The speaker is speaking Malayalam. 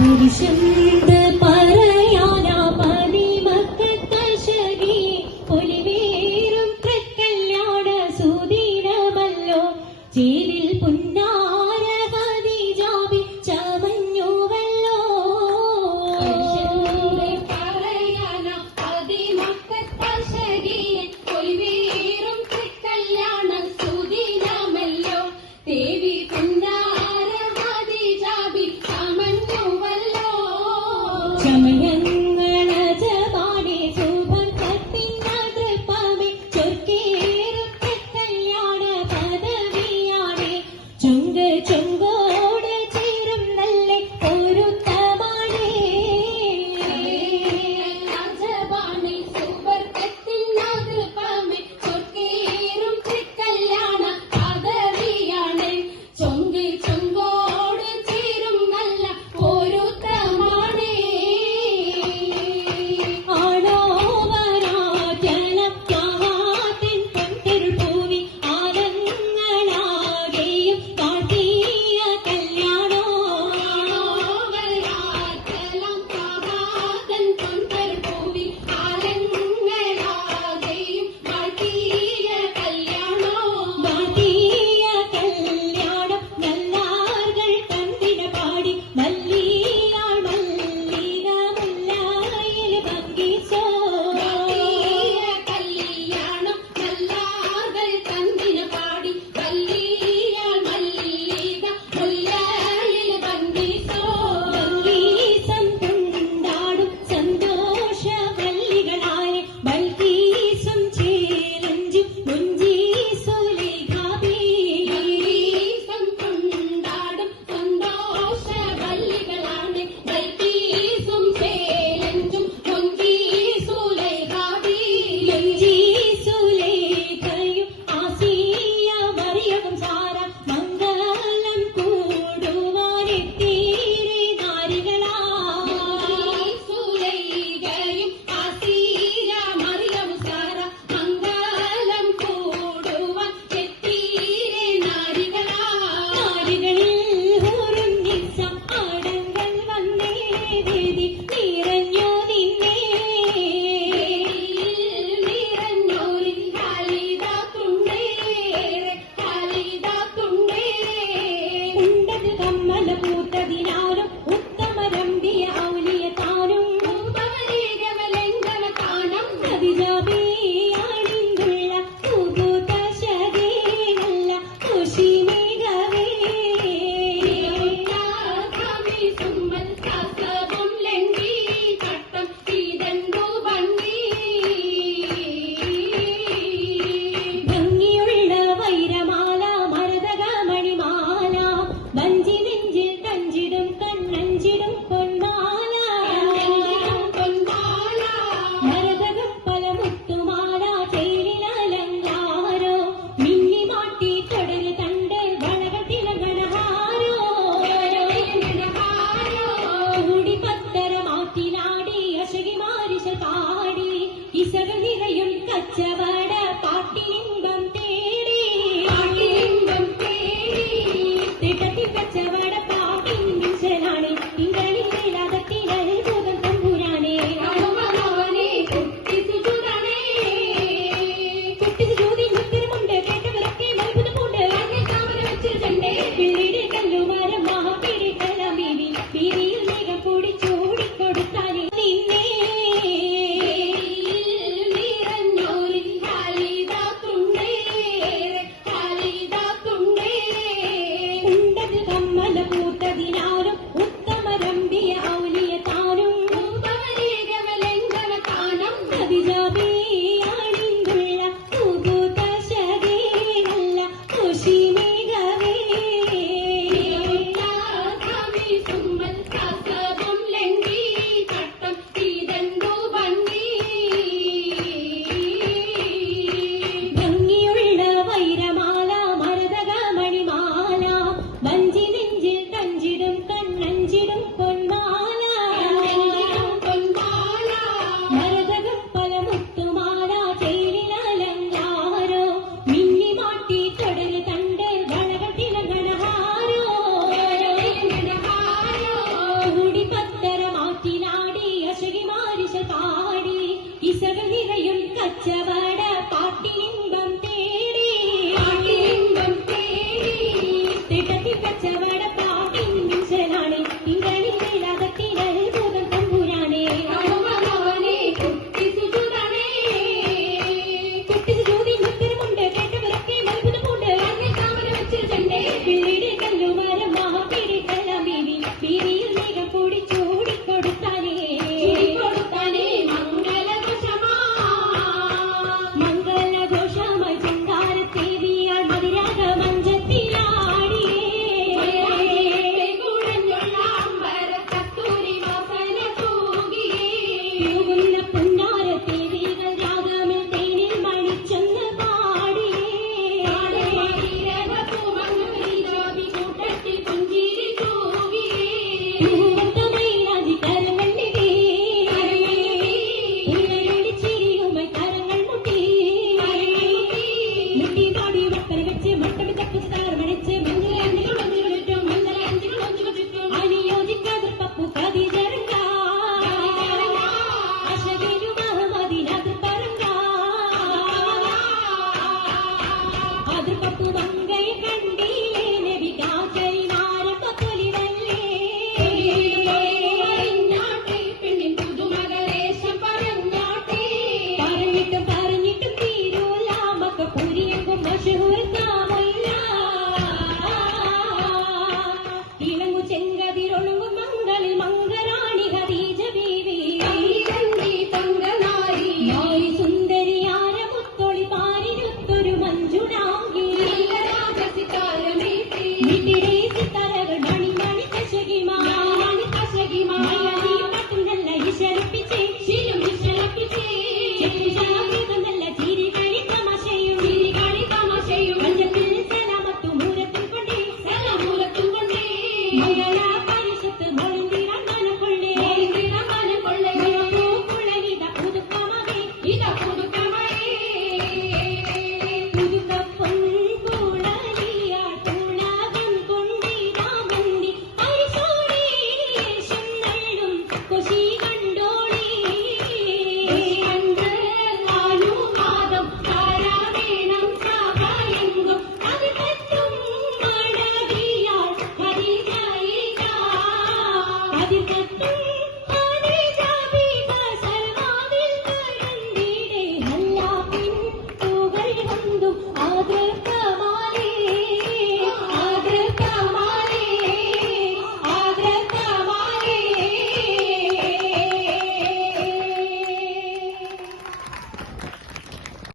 പുരുഷന്ത് പറയാനാ പതിമക്കത്തശകി പൊലിവേറും തൃക്കല്യാണ സുദിനമല്ലോ ചേരിൽ പുന്നാര ഹദീജാബി ചമഞ്ഞുവല്ലോ പറയാനാ പതിമക്കത്തശകി പൊലിവേറും തൃക്കല്യാണ സുദിനമല്ലോ ദേവി പുന്നാര ഹദീജാബി ചമഞ്ഞുവല്ലോ ചമയങ്ങളജപാടി സുബർക്കത്തിനതൃപ്പമി ചൊർക്കേറും തൃക്കല്യാണ പദവിയാണേ ചുങ്ക് ചുങ്കോട് ചേരും നല്ല പൊരുത്തമാണേ രാജപാണി സുബർക്കത്തിനതൃപ്പമി ചൊർക്കേറും തൃക്കല്യാണ പദവിയാണ് ചൊങ്ക് ചൊങ്കോട് ചേരും നല്ല പൊരുത്തമാണേ ആണോ വരാചലം യാവാത്തിൻ പൊൻതിരുഭൂവി ആലങ്ങളാകെയും കാട്ടിയ കല്യാണോ വരാചലം കാവാതൻ പൊൻതർഭൂവി ആലങ്ങളാകെയും കാട്ടിയ കല്യാണോ കാട്ടിയ കല്യാണം നല്ലാർകൾ കണ്ടിന പാടി മല്ലിയാൾ മല്ലിക മുല്ലായിൽ ഭംഗിച്ചോ കാട്ടിയ കല്യാണം നല്ലാകൾ തന്തിന പാടി വല്ലിയാൾ മല്ലിക മുല്ലായിൽ ബന്ധിച്ചോ ബൽക്കീസം കൊണ്ടാടും സന്തോഷ വല്ലികളായ ബൽക്കീസും ചേലഞ്ചും മുഞ്ചീസുലേഖാബി ബൽക്കീസും കൊണ്ടാടും സന്തോഷ വല്ലികളാണ് ബൽക്കീസും ചേലഞ്ചും മുഞ്ചീസുലേഖാബി മുഞ്ചീസുലേഖയും ആസിയ മറിയവും സാര മംഗളം കൂടുവാനെത്തീരെ നാരികളാ സുലൈഖയും ആസിയ മറിയം സാര മംഗളം കൂടുവാൻ എത്തീരെ നാരികളാ നാരികളിൽ ഹൂറും നിസ്സം ആടങ്ങൾ വന്നേ വേദി നിറഞ്ഞു നിന്നേ നിറഞ്ഞോരിൽ ഹാലിദാത്തുണ്ടേറെ ഉണ്ടത് കമ്മല പൂത്തതിനാ